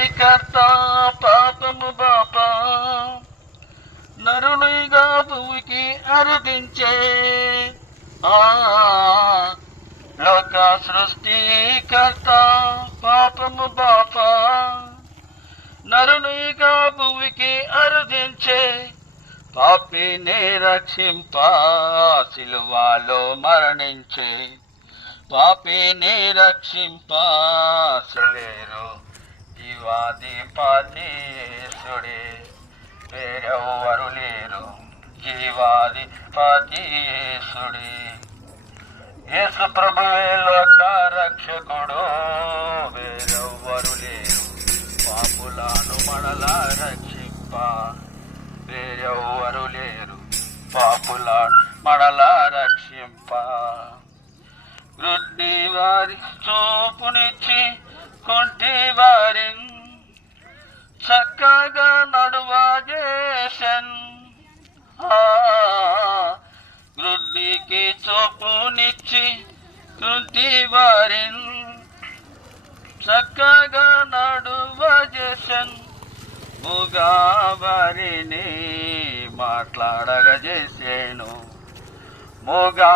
సృష్టికర్త పాపము బాపా నరునిగా భూమికి అరుదించే లోక సృష్టికర్త పాపము బాపా నరునిగా భూమికి అరుదించే పాపిని రక్షింప సిలువలో మరణించే పాపిని రక్షింప సులేరు జీవాధిపతీసుడే వేరెవ్వరు లేరు జీవాధిపతీసుడే యేసు ప్రభువే లోక రక్షకుడు వేరెవ్వరు లేరు పాపులను మనలా రక్షింప వేరెవ్వరు లేరు పాపులను మనలా రక్షింప వృద్ధి వారి చూపునిచ్చి కుంటి వారి చక్కగా నడువజేసన్ వృద్ధికి చూపునిచ్చి కుంటి వారి చక్కగా నడువజేసన్ మూగా వారిని మాట్లాడగజేసేను మూగా